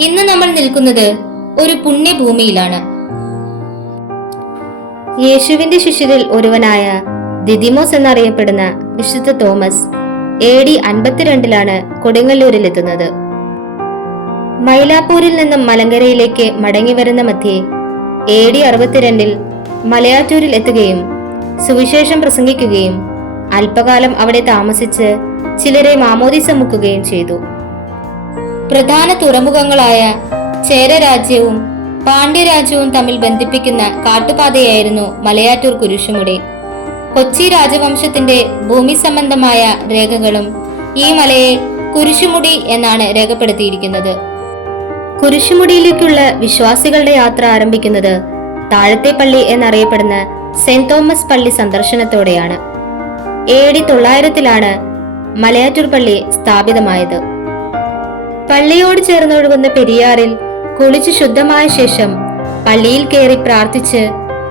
ഇന്ന് നമ്മൾ നിൽക്കുന്നത് ഒരു പുണ്യഭൂമിയിലാണ്. യേശുവിന്റെ ശിഷ്യരിൽ ഒരുവനായ ദിദിമോസ് എന്നറിയപ്പെടുന്ന വിശുദ്ധ തോമസ് എ ഡി അൻപത്തിരണ്ടിലാണ് കൊടുങ്ങല്ലൂരിൽ എത്തുന്നത്. മൈലാപ്പൂരിൽ നിന്നും മലങ്കരയിലേക്ക് മടങ്ങി വരുന്ന മധ്യേ എ ഡി അറുപത്തിരണ്ടിൽ മലയാറ്റൂരിൽ എത്തുകയും സുവിശേഷം പ്രസംഗിക്കുകയും അല്പകാലം അവിടെ താമസിച്ച് ചിലരെ മാമോദിസ മുക്കുകയും ചെയ്തു. പ്രധാന തുറമുഖങ്ങളായ ചേരരാജ്യവും പാണ്ഡ്യരാജ്യവും തമ്മിൽ ബന്ധിപ്പിക്കുന്ന കാട്ടുപാതയായിരുന്നു മലയാറ്റൂർ കുരിശുമുടി. കൊച്ചി രാജവംശത്തിന്റെ ഭൂമി സംബന്ധമായ രേഖകളും ഈ മലയെ കുരിശുമുടി എന്നാണ് രേഖപ്പെടുത്തിയിരിക്കുന്നത്. കുരിശുമുടിയിലേക്കുള്ള വിശ്വാസികളുടെ യാത്ര ആരംഭിക്കുന്നത് താഴത്തെ പള്ളി എന്നറിയപ്പെടുന്ന സെന്റ് തോമസ് പള്ളി സന്ദർശനത്തോടെയാണ്. എ ഡി തൊള്ളായിരത്തിലാണ് മലയാറ്റൂർ പള്ളി സ്ഥാപിതമായത്. പള്ളിയോട് ചേർന്നൊഴുകുന്ന പെരിയാറിൽ കുളിച്ച് ശുദ്ധമായ ശേഷം പള്ളിയിൽ കയറി പ്രാർത്ഥിച്ച്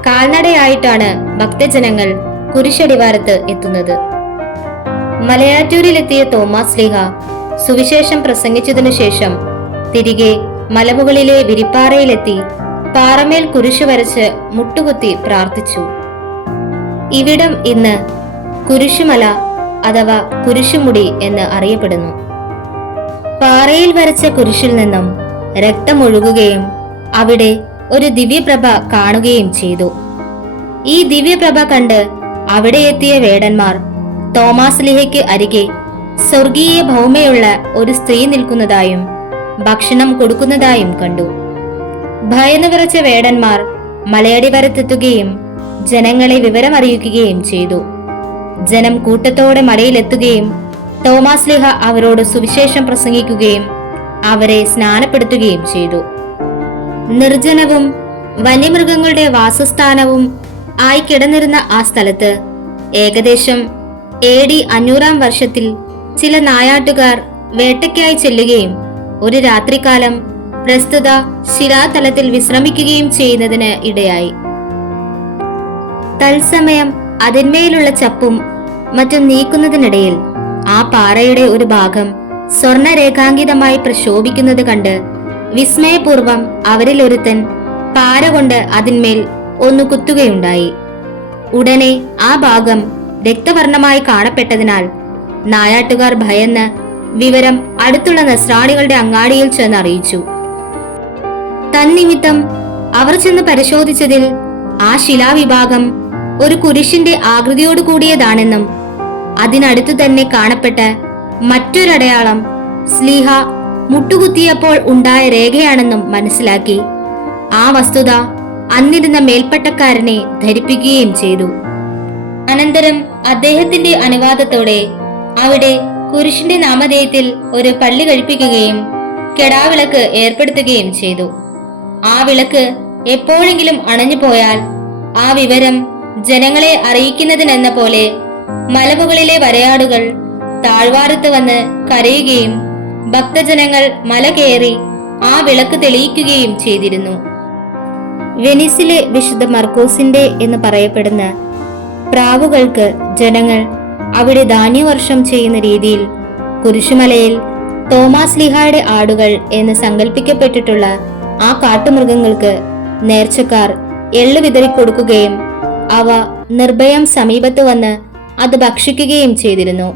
കാൽനടയായിട്ടാണ് ഭക്തജനങ്ങൾ കുരിശടിവാരത്ത് എത്തുന്നത്. മലയാറ്റൂരിലെത്തിയ തോമസ് ലീഹ സുവിശേഷം പ്രസംഗിച്ചതിനു ശേഷം തിരികെ മലമുകളിലെ വിരിപ്പാറയിലെത്തി പാറമേൽ കുരിശു വരച്ച് മുട്ടുകുത്തി പ്രാർത്ഥിച്ചു. ഇവിടം ഇന്ന് കുരിശുമല അഥവാ കുരിശുമുടി എന്ന് അറിയപ്പെടുന്നു. പാറയിൽ വരച്ച കുരിശിൽ നിന്നും രക്തമൊഴുകുകയും അവിടെ ഒരു ദിവ്യപ്രഭ കാണുകയും ചെയ്തു. ഈ ദിവ്യപ്രഭ കണ്ട് അവിടെ എത്തിയ വേടന്മാർ തോമാസ് ലിഹയ്ക്ക് അരികെ സ്വർഗീയ ഭൗമയുള്ള ഒരു സ്ത്രീ നിൽക്കുന്നതായും ഭക്ഷണം കൊടുക്കുന്നതായും കണ്ടു. ഭയന്ന് വിറച്ച വേടന്മാർ മലയടിവരത്തെത്തുകയും ജനങ്ങളെ വിവരമറിയിക്കുകയും ചെയ്തു. ജനം കൂട്ടത്തോടെ മലയിലെത്തുകയും തോമാസ് ലിഹ അവരോട് സുവിശേഷം പ്രസംഗിക്കുകയും അവരെ സ്നാനപ്പെടുത്തുകയും ചെയ്തു. നിർജനവും വന്യമൃഗങ്ങളുടെ വാസസ്ഥാനവും ആയി കിടന്നിരുന്ന ആ സ്ഥലത്ത് ഏകദേശം എ ഡി അഞ്ഞൂറാം വർഷത്തിൽ ചില നായാട്ടുകാർ വേട്ടയ്ക്കായി ചെല്ലുകയും ഒരു രാത്രികാലം പ്രസ്തുത ശിലാതലത്തിൽ വിശ്രമിക്കുകയും ചെയ്യുന്നതിന് ഇടയായി. തത്സമയം അതിന്മേലുള്ള ചപ്പും മറ്റും നീക്കുന്നതിനിടയിൽ ആ പാറയുടെ ഒരു ഭാഗം സ്വർണരേഖാങ്കിതമായി പ്രശോഭിക്കുന്നത് കണ്ട് വിസ്മയപൂർവം അവരിൽ ഒരുത്തൻ പാര കൊണ്ട് അതിന്മേൽ ഒന്ന് കുത്തുകയുണ്ടായി. ഉടനെ ആ ഭാഗം രക്തവർണമായി കാണപ്പെട്ടതിനാൽ നായാട്ടുകാർ ഭയന്ന് വിവരം അടുത്തുള്ള നസ്രാണികളുടെ അങ്ങാടിയിൽ ചെന്ന് അറിയിച്ചു. തന്നിമിത്തം അവർ ചെന്ന് പരിശോധിച്ചതിൽ ആ ശിലാവിഭാഗം ഒരു കുരിശിന്റെ ആകൃതിയോട് കൂടിയതാണെന്നും അതിനടുത്തു തന്നെ കാണപ്പെട്ട മറ്റൊരടയാളം സ്ലീഹ മുട്ടുകുത്തിയപ്പോൾ ഉണ്ടായ രേഖയാണെന്നും മനസ്സിലാക്കി. ആ വസ്തുത അന്നിരുന്ന മേൽപ്പട്ടക്കാരനെ ധരിപ്പിക്കുകയും ചെയ്തു. അനന്തരം അദ്ദേഹത്തിന്റെ അനുവാദത്തോടെ അവിടെ കുരിശിന്റെ നാമധേയത്തിൽ ഒരു പള്ളി കഴിപ്പിക്കുകയും കെടാവിളക്ക് ഏർപ്പെടുത്തുകയും ചെയ്തു. ആ വിളക്ക് എപ്പോഴെങ്കിലും അണഞ്ഞു പോയാൽ ആ വിവരം ജനങ്ങളെ അറിയിക്കുന്നതിനെന്ന പോലെ മലമുകളിലെ വരയാടുകൾ താഴ്വാരത്ത് വന്ന് കരയുകയും ഭക്തജനങ്ങൾ മല കയറി ആ വിളക്ക് തെളിയിക്കുകയും ചെയ്തിരുന്നു. വെനീസിലെ വിശുദ്ധ മർക്കോസിന്റെ എന്ന് പറയപ്പെടുന്ന പ്രാവുകൾക്ക് ജനങ്ങൾ അവിടെ ധാന്യവർഷം ചെയ്യുന്ന രീതിയിൽ കുരിശുമലയിൽ തോമാസ് ലിഹായുടെ ആടുകൾ എന്ന് സങ്കല്പിക്കപ്പെട്ടിട്ടുള്ള ആ കാട്ടുമൃഗങ്ങൾക്ക് നേർച്ചക്കാർ എള്ളു വിതറിക്കൊടുക്കുകയും അവ നിർഭയം സമീപത്ത് വന്ന് അത് ഭക്ഷിക്കുകയും ചെയ്തിരുന്നു.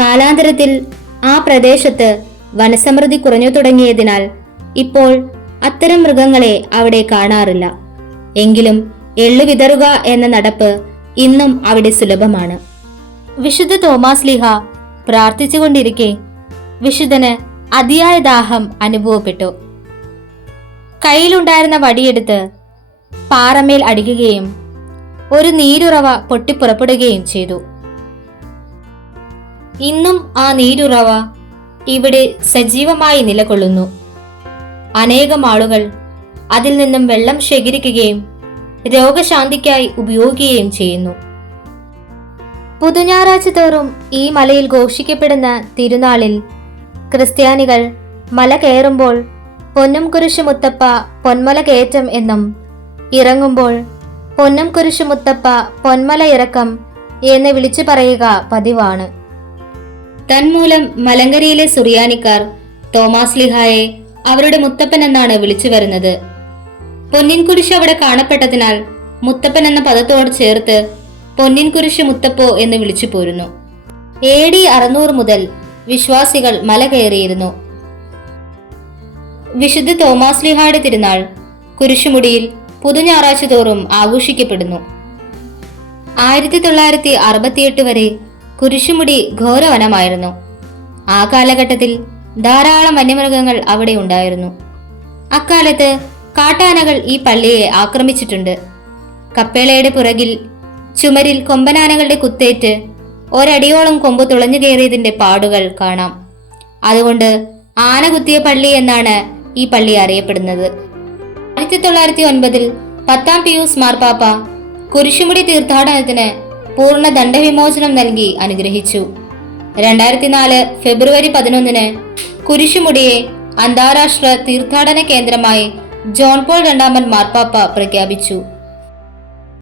കാലാന്തരത്തിൽ ആ പ്രദേശത്ത് വനസമൃദ്ധി കുറഞ്ഞു തുടങ്ങിയതിനാൽ ഇപ്പോൾ അത്തരം മൃഗങ്ങളെ അവിടെ കാണാറില്ല. എങ്കിലും എള്ളു വിതറുക എന്ന നടപ്പ് ഇന്നും അവിടെ സുലഭമാണ്. വിശുദ്ധ തോമാസ് ലിഹ പ്രാർത്ഥിച്ചുകൊണ്ടിരിക്കെ വിശുദ്ധന് അതിയായ ദാഹം അനുഭവപ്പെട്ടു. കയ്യിലുണ്ടായിരുന്ന വടിയെടുത്ത് പാറമേൽ അടിക്കുകയും ഒരു നീരുറവ പൊട്ടിപ്പുറപ്പെടുകയും ചെയ്തു. ഇന്നും ആ നീരുറവ ഇവിടെ സജീവമായി നിലകൊള്ളുന്നു. അനേകം ആളുകൾ അതിൽ നിന്നും വെള്ളം ശേഖരിക്കുകയും രോഗശാന്തിക്കായി ഉപയോഗിക്കുകയും ചെയ്യുന്നു. പുതുഞാറാഴ്ച തോറും ഈ മലയിൽ ഘോഷിക്കപ്പെടുന്ന തിരുനാളിൽ ക്രിസ്ത്യാനികൾ മല കയറുമ്പോൾ പൊന്നും കുരിശു മുത്തപ്പ പൊന്മല കയറ്റം എന്നും ഇറങ്ങുമ്പോൾ പൊന്നും കുരിശു മുത്തപ്പ പൊന്മല ഇറക്കം എന്ന് വിളിച്ചു പറയുക പതിവാണ്. തന്മൂലം മലങ്കരയിലെ സുറിയാനിക്കാർ തോമാസ് ലിഹായെ അവരുടെ മുത്തപ്പൻ എന്നാണ് വിളിച്ചു വരുന്നത്. പൊന്നിൻ കുരിശ് അവിടെ കാണപ്പെട്ടതിനാൽ മുത്തപ്പൻ എന്ന പദത്തോട് ചേർത്ത് പൊന്നിൻ കുരിശ് മുത്തപ്പോ എന്ന് വിളിച്ചു പോരുന്നു. എ ഡി അറുന്നൂറ് മുതൽ വിശ്വാസികൾ മല കയറിയിരുന്നു. വിശുദ്ധ തോമാസ് ലിഹായുടെ തിരുനാൾ കുരിശുമുടിയിൽ പുതുഞാറാഴ്ച തോറും ആഘോഷിക്കപ്പെടുന്നു. ആയിരത്തി തൊള്ളായിരത്തി അറുപത്തിയെട്ട് വരെ കുരിശുമുടി ഘോരവനമായിരുന്നു. ആ കാലഘട്ടത്തിൽ ധാരാളം വന്യമൃഗങ്ങൾ അവിടെ ഉണ്ടായിരുന്നു. അക്കാലത്ത് കാട്ടാനകൾ ഈ പള്ളിയെ ആക്രമിച്ചിട്ടുണ്ട്. കപ്പേളയുടെ പുറകിൽ ചുമരിൽ കൊമ്പനാനകളുടെ കുത്തേറ്റ് ഒരടിയോളം കൊമ്പ് തുളഞ്ഞു കയറിയതിന്റെ പാടുകൾ കാണാം. അതുകൊണ്ട് ആന കുത്തിയ പള്ളി എന്നാണ് ഈ പള്ളി അറിയപ്പെടുന്നത്. ആയിരത്തി തൊള്ളായിരത്തി ഒൻപതിൽ പത്താം പിയൂസ് മാർപ്പാപ്പ കുരിശുമുടി തീർത്ഥാടനത്തിന് പൂർണ ദണ്ഡവിമോചനം നൽകി അനുഗ്രഹിച്ചു. രണ്ടായിരത്തി നാല് ഫെബ്രുവരി പതിനൊന്നിന് കുരിശുമുടിയെ അന്താരാഷ്ട്ര തീർത്ഥാടന കേന്ദ്രമായി ജോൺ പോൾ രണ്ടാമൻ മാർപ്പാപ്പ പ്രഖ്യാപിച്ചു.